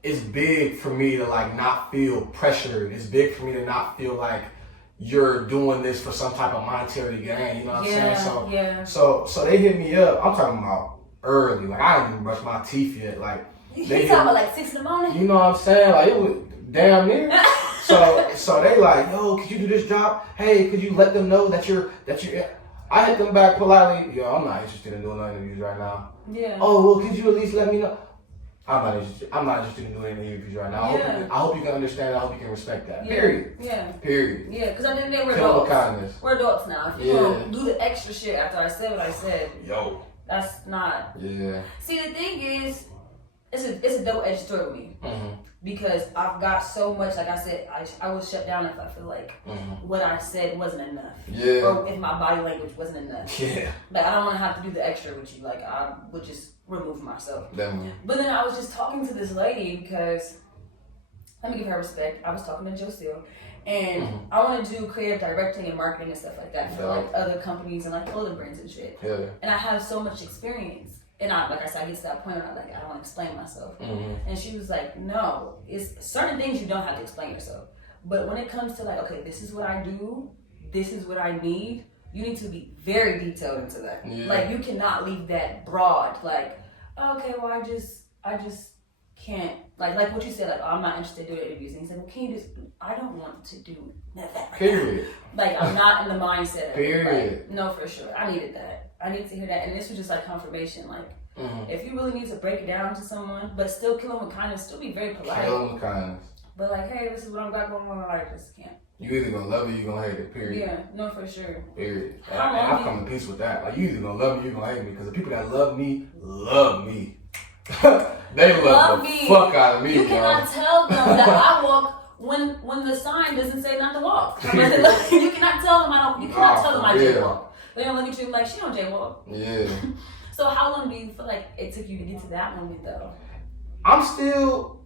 it's big for me to like not feel pressured. It's big for me to not feel like you're doing this for some type of monetary gain. You know what I'm saying? So they hit me up. I'm talking about early. Like I didn't even brush my teeth yet. Like you talking about like 6 in the morning? You know what I'm saying? Like it was damn near. so they like, yo, could you do this job? Hey, could you let them know that you're. I hit them back politely. Yo, I'm not interested in doing no interviews right now. Yeah. Oh well, could you at least let me know? I'm not interested in doing any interviews right now. I hope you can understand. I hope you can respect that. Yeah. Period. Yeah. Period. Yeah, because I mean, we're Kill adults. kindness. We're adults now. If you don't do the extra shit after I said what I said, yo, that's not. Yeah. See, the thing is, it's a double-edged sword with me. Because I've got so much, like I said, I will shut down if I feel like what I said wasn't enough. Yeah. Or if my body language wasn't enough. Yeah. Like, I don't want to have to do the extra with you. Like, I would just remove myself. Definitely. But then I was just talking to this lady because, let me give her respect. I was talking to Joe Steele. And I want to do creative directing and marketing and stuff like that for like other companies and like clothing brands and shit. Yeah. And I have so much experience. And like I said, I get to that point where I'm like, I don't want to explain myself. And she was like, no, it's certain things you don't have to explain yourself. But when it comes to like, okay, this is what I do, this is what I need, you need to be very detailed into that. Yeah. Like you cannot leave that broad. Like, okay, well I just can't like what you said, like, oh, I'm not interested in doing interviews. And he said, well, can you just, I don't want to do that right Period. now. Like I'm not in the mindset of Period. like, no, for sure. I needed that. I need to hear that. And this was just like confirmation. Like if you really need to break it down to someone, but still kill them with kindness, still be very polite. Kill them with kindness. But like, hey, this is what I've got going on. I just can't. You either gonna love it or you gonna hate it, period. Yeah, no, for sure. Period. And I come to peace with that. Like, you either gonna love me or you gonna hate me. Because the people that love me. They love the fuck out of me, You cannot tell them that I walk when the sign doesn't say not to walk. You cannot tell them I jaywalk. They don't look at you like, she don't jaywalk. Yeah. So how long do you feel like it took you to get to that moment, though? I'm still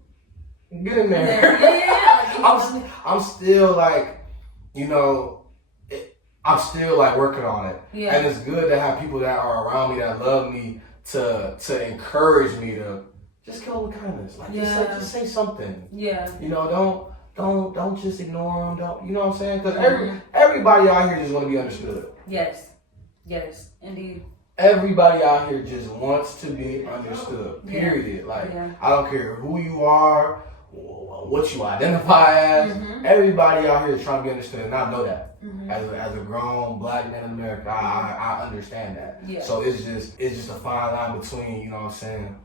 getting there. Yeah. I'm still like, you know, I'm still like working on it. Yeah. And it's good to have people that are around me that love me to encourage me to just kill with kindness. Like, just say something. Yeah. You know, don't just ignore them. Don't, you know what I'm saying? Because everybody out here just want to be understood. Yes, indeed. Everybody out here just wants to be understood. Period. Like, I don't care who you are, what you identify as. Everybody out here is trying to be understood, and I know that. As a grown black man in America, I understand that. Yeah. So it's just a fine line between, you know what I'm saying,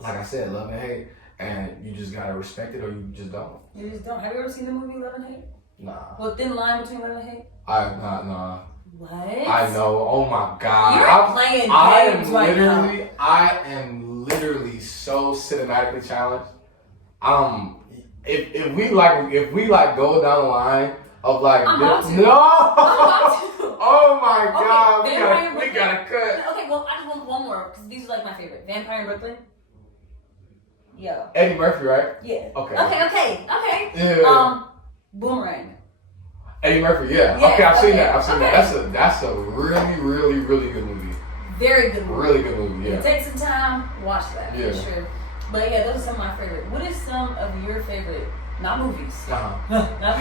like I said, love and hate, and you just gotta respect it or you just don't. You just don't. Have you ever seen the movie Love and Hate? Nah. Well, thin line between love and hate? Nah. What? I know. Oh my God. You're playing games right now. I am literally so cinematically challenged. If we go down the line of like oh my God, we gotta cut. Okay, well I just want one more because these are like my favorite. Vampire in Brooklyn. Yo. Eddie Murphy, right? Yeah. Okay. Yeah. Boomerang. Eddie Murphy, yeah. Okay, I've seen that. That's a really, really, really good movie. Very good movie. Really good movie, yeah. Take some time, watch that for sure. But yeah, those are some of my favorite. What is some of your favorite, not movies. Not movies. Not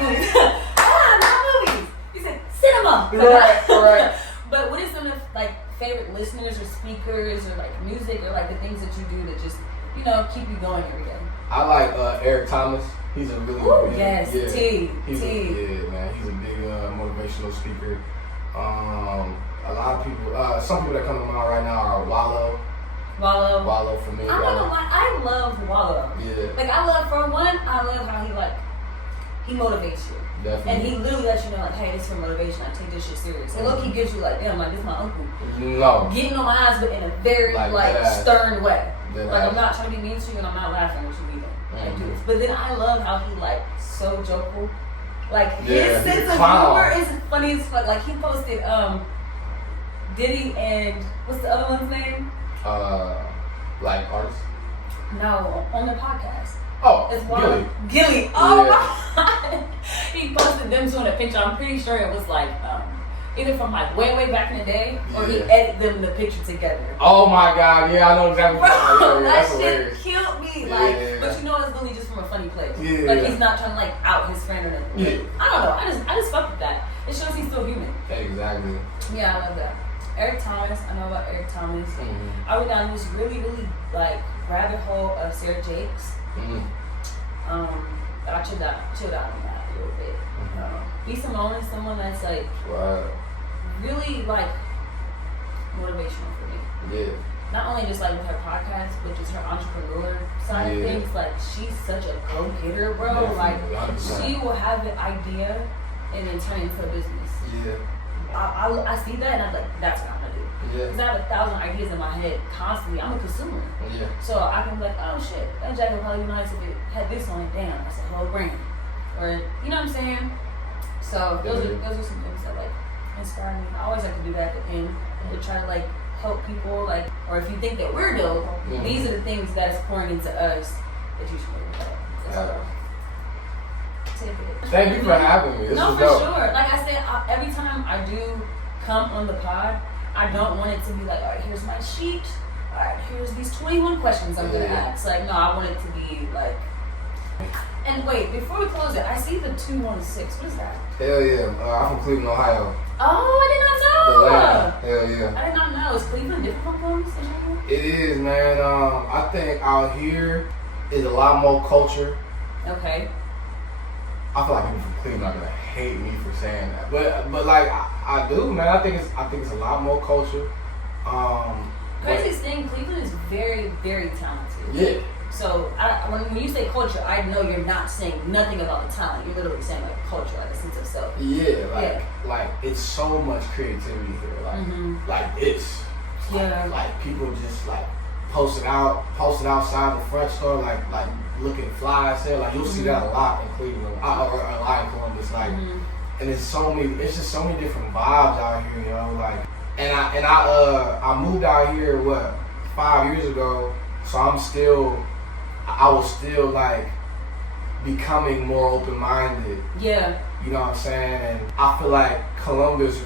movies. You said cinema. Right. But what is some of like favorite listeners or speakers or like music or like the things that you do that just, you know, keep you going every day? I like Eric Thomas. He's a really big, man. He's a big motivational speaker. A lot of people, some people that come to mind right now are Wallow for me. I'm not gonna lie, I love Wallow. Yeah. Like I love how he motivates you. Definitely. And he literally lets you know like, hey, this is for motivation. I take this shit serious. And look, he gives you like, damn, like this is my uncle. No. Getting on my eyes, but in a very stern way. I'm not trying to be mean to you, and I'm not laughing at you either. But then I love how he so jokeful. Like his sense of humor is funny as fuck. Like he posted Diddy and what's the other one's name? Like artists? No, on the podcast. Oh, it's Gilly. Oh my God. He posted them two in a picture. I'm pretty sure it was like either from like way back in the day, or he edited them in the picture together. Oh my God, yeah, I know exactly what you're talking about. That shit killed me. But you know it's really just from a funny place. Yeah. Like he's not trying to out his friend or nothing. Yeah. I don't know. I just fuck with that. It shows he's still human. Exactly. Yeah, I love that. Eric Thomas, I know about Eric Thomas. I went down this really, really rabbit hole of Sarah Jakes. But I chilled out on that a little bit. B. Simone is someone that's really motivational for me. Yeah. Not only just with her podcast, but just her entrepreneur side of things. Like she's such a go-getter, bro. Definitely, 100%. She will have an idea and then turn it into a business. Yeah. I see that and I'm like, that's what I'm gonna do. Yeah. Because I have 1,000 ideas in my head constantly. I'm a consumer. Yeah. So I can be like, oh shit, that jacket would probably be nice if it had this on it. Damn, that's a whole brand. Or you know what I'm saying? So those are some things that inspire me. I always like to do that at the end. To try to help people, or if you think that we're dope, these are the things that is pouring into us that you should look at. Thank you for having me. This no, was for dope. sure. Like I said, every time I do come on the pod, I don't want it to be like, all right, here's my sheet. All right, here's these 21 questions I'm gonna ask. No, I want it to be And wait, before we close it, I see the 216. What is that? Hell yeah. I'm from Cleveland, Ohio. Oh, I did not know. Hell yeah. I did not know. Is Cleveland different from Columbus? It is, man. I think out here is a lot more culture. Okay. I feel like people from Cleveland are gonna hate me for saying that, but I do, man. I think it's a lot more culture. Craziest thing, Cleveland is very, very talented. Yeah. So when you say culture, I know you're not saying nothing about the talent. You're literally saying like culture, like a sense of self. Yeah, like it's so much creativity here. Like it's like people just like posting outside the front store, like looking fly as hell. Like you'll see that a lot in Cleveland, or a lot in Columbus. Like, and it's just so many different vibes out here, you know. Like, and I moved out here 5 years ago, so I was still like becoming more open-minded. Yeah. You know what I'm saying? And I feel like Columbus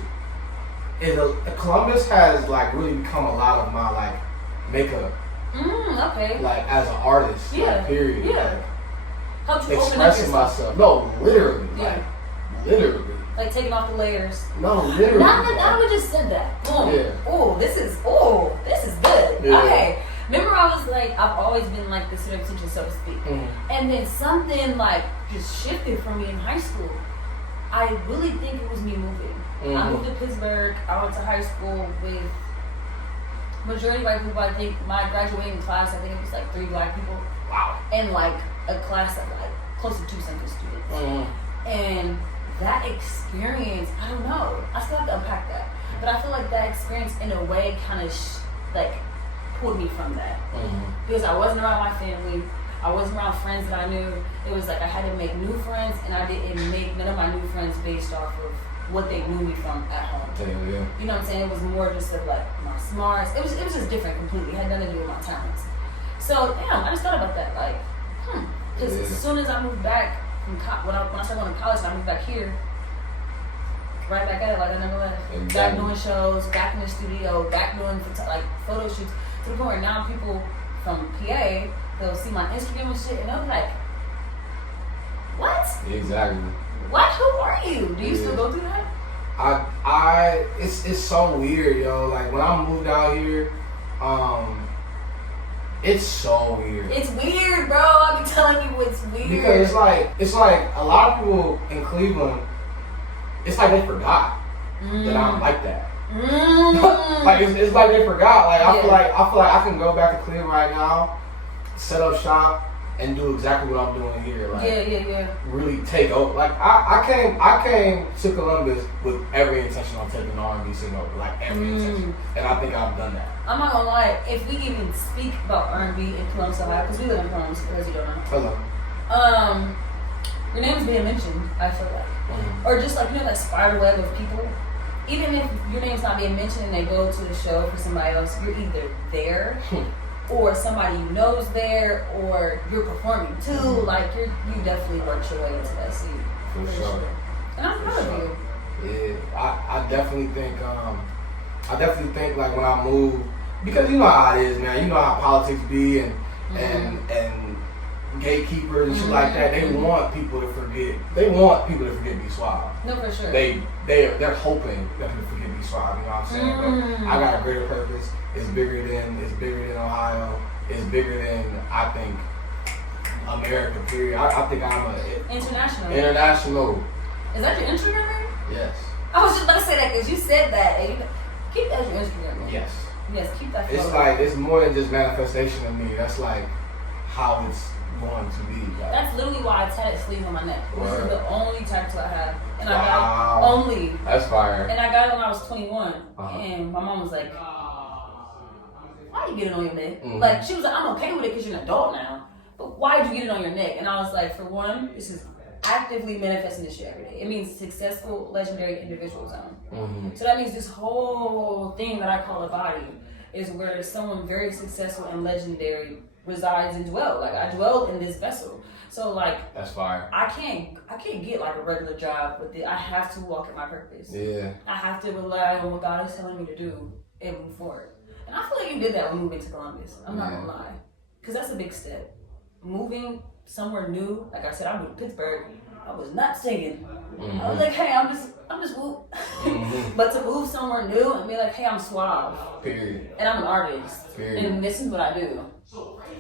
has like really become a lot of my like makeup. Okay. Like as an artist. Like, period. Yeah. Helped you expressing myself. No, literally. Yeah. Like literally. Like taking off the layers. No, literally. Now we just said that. Boom. Yeah. This is good. Yeah. Okay. Remember, I was like, I've always been like the student teacher, so to speak. And then something like just shifted for me in high school. I really think it was me moving. I moved to Pittsburgh. I went to high school with majority white people. I think my graduating class, I think it was like 3 black people. Wow. And like a class of like close to 2 Central students. And that experience, I don't know. I still have to unpack that. But I feel like that experience in a way kind of like pulled me from that. Because I wasn't around my family. I wasn't around friends that I knew. It was like I had to make new friends, and I didn't make none of my new friends based off of what they knew me from at home. Yeah. You know what I'm saying? It was more just of like my smarts. It was just different completely. It had nothing to do with my talents. So I just thought about that. Like, because as soon as I moved back from when I started going to college, I moved back here. Right back at it, like I never left. Exactly. Back doing shows, back in the studio, back doing like photo shoots. To the point where now people from PA, they'll see my Instagram and shit, and they'll be like, "What? Exactly. What? Who are you? Do you still go through that?" It's so weird, yo. Like when I moved out here, it's so weird. It's weird, bro. I be telling you, it's weird. Because it's like a lot of people in Cleveland, it's like they forgot that I'm like that. Like it's like they forgot. Like I feel like I can go back to Cleveland right now, set up shop, and do exactly what I'm doing here. Like really take over. Like I came to Columbus with every intention on taking the R&B scene over. Like every intention, and I think I've done that. I'm not gonna lie. If we even speak about R&B in Columbus, Ohio, because we live in Columbus, for those you don't know. Hello. Your name's being mentioned. I feel like, or just like like spider web of people. Even if your name's not being mentioned and they go to the show for somebody else, you're either there or somebody you know is there, or you're performing too. Like you definitely worked your way into that seat. For sure. And I'm proud of you. Yeah, I definitely think like when I moved, because you know how it is, man. You know how politics be and gatekeepers and shit like that. They want people to forget. They want people to forget B Suave. No, for sure. They're hoping that people forget B Suave. You know what I'm saying? But I got a greater purpose. It's bigger than Ohio. It's bigger than, I think, America. Period. I think I'm international. Is that your Instagram name? Yes. I was just about to say that because you said that. And keep that as your Instagram name. Yes. Yes, keep that. It's like it's more than just manifestation of me. That's like how it's going to be. Like. That's literally why I tatted sleeve on my neck. This is the only tattoo I have. And I got it only. That's fire. And I got it when I was 21. And my mom was like, why you get it on your neck? Like, she was like, I'm okay with it because you're an adult now. But why did you get it on your neck? And I was like, for one, this is actively manifesting this shit every day. It means successful, legendary individual zone. So that means this whole thing that I call a body is where someone very successful and legendary resides and dwell. Like I dwell in this vessel. So like that's fire. I can't get like a regular job with it. I have to walk in my purpose. Yeah. I have to rely on what God is telling me to do and move forward. And I feel like you did that when moving to Columbus. I'm not gonna lie. Because that's a big step. Moving somewhere new, like I said, I moved to Pittsburgh. I was not singing. I was like, hey, I'm just whoop. But to move somewhere new and be like, hey, I'm Suave. Period. And I'm an artist. Period. And this is what I do.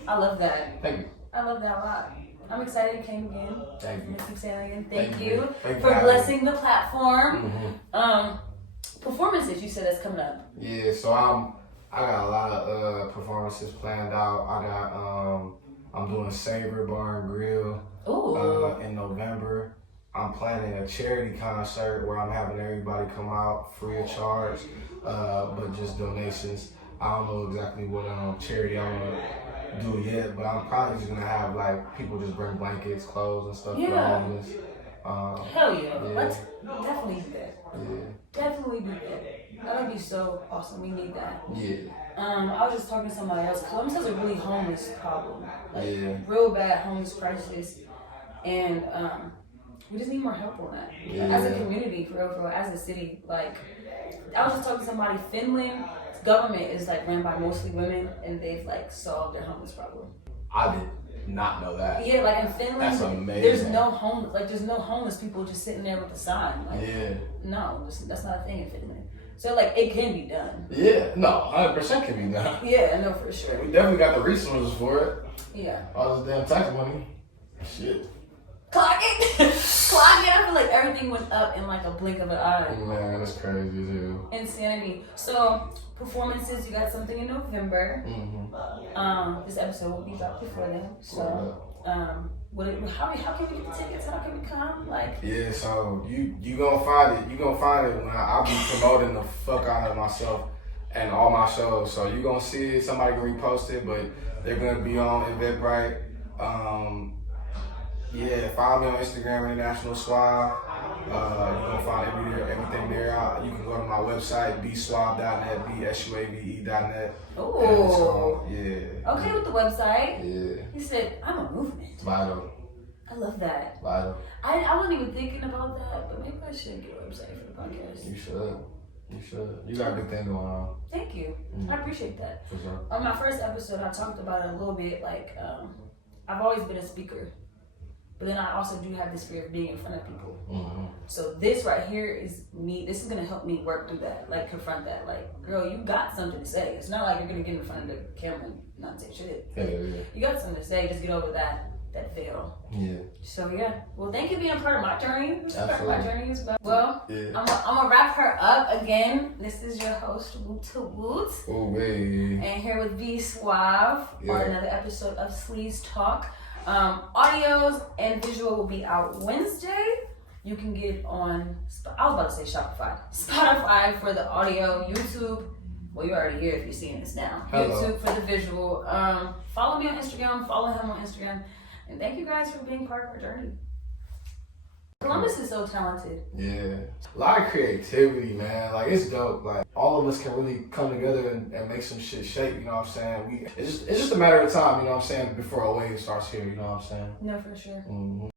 I love that. Thank you. I love that a lot. I'm excited you came again. Thank you. Keep saying that again. Thank you for blessing the platform. Performances, you said that's coming up. Yeah, so I got a lot of performances planned out. I'm doing Savor Bar and Grill in November. I'm planning a charity concert where I'm having everybody come out free of charge, but just donations. I don't know exactly what charity I'm gonna do yet, but I'm probably just gonna have like people just bring blankets, clothes, and stuff for the homeless. Hell yeah. Let's definitely do that. Yeah. Definitely do that. That would be so awesome. We need that. Yeah. I was just talking to somebody else. Columbus has a really homeless problem. Real bad homeless crisis. And we just need more help on that. Yeah. As a community, for real, as a city. Like, I was just talking to somebody, Finland, government is like run by mostly women, and they've like solved their homeless problem. I did not know that. Yeah, like in Finland, that's amazing. There's no homeless people just sitting there with a sign. Like, no, that's not a thing in Finland. So like it can be done. Yeah, no, 100% can be done. Yeah, no, for sure. We definitely got the resources for it. Yeah. All this damn tax money. Shit. Clock it. Clock it. I feel like everything went up in like a blink of an eye. Man, that's crazy too. Insanity. So performances, you got something in November. This episode will be dropped before then. So how can we get the tickets? How can we come? Like, yeah, so you gonna find it. You gonna find it when I'll be promoting the fuck out of myself and all my shows. So you gonna see it. Somebody can repost it, but they're gonna be on Eventbrite. Yeah, follow me on Instagram, International Suave. You're gonna find everything there. You can go to my website, bsuave.net, bsuave.net. Oh, yeah. Okay, with the website. Yeah. He said, "I'm a movement." It's vital. I love that. Vital. I wasn't even thinking about that, but maybe I should get a website for the podcast. You should. You should. You got a good thing going on. Thank you. I appreciate that. For sure. On my first episode, I talked about it a little bit. Like, I've always been a speaker. But then I also do have this fear of being in front of people. So this right here is me. This is gonna help me work through that, like confront that. Like, girl, you got something to say. It's not like you're gonna get in front of the camera and not say shit. Yeah. You got something to say. Just get over that veil. Yeah. So yeah. Well, thank you for being part of my journey. Absolutely. Part of my journey as well. Well, I'm gonna wrap her up again. This is your host, Woot to Woot. Oh, baby. And here with B Suave on another episode of Sleaze Talk. Audios and visual will be out Wednesday. You can get it on, I was about to say Shopify. Spotify for the audio, YouTube. Well, you're already here if you're seeing this now. Hello. YouTube for the visual. Follow me on Instagram, follow him on Instagram. And thank you guys for being part of our journey. Columbus is so talented. Yeah. A lot of creativity, man. Like, it's dope. Like, all of us can really come together and make some shit shake, you know what I'm saying? It's just a matter of time, you know what I'm saying, before a wave starts here, you know what I'm saying? No, for sure.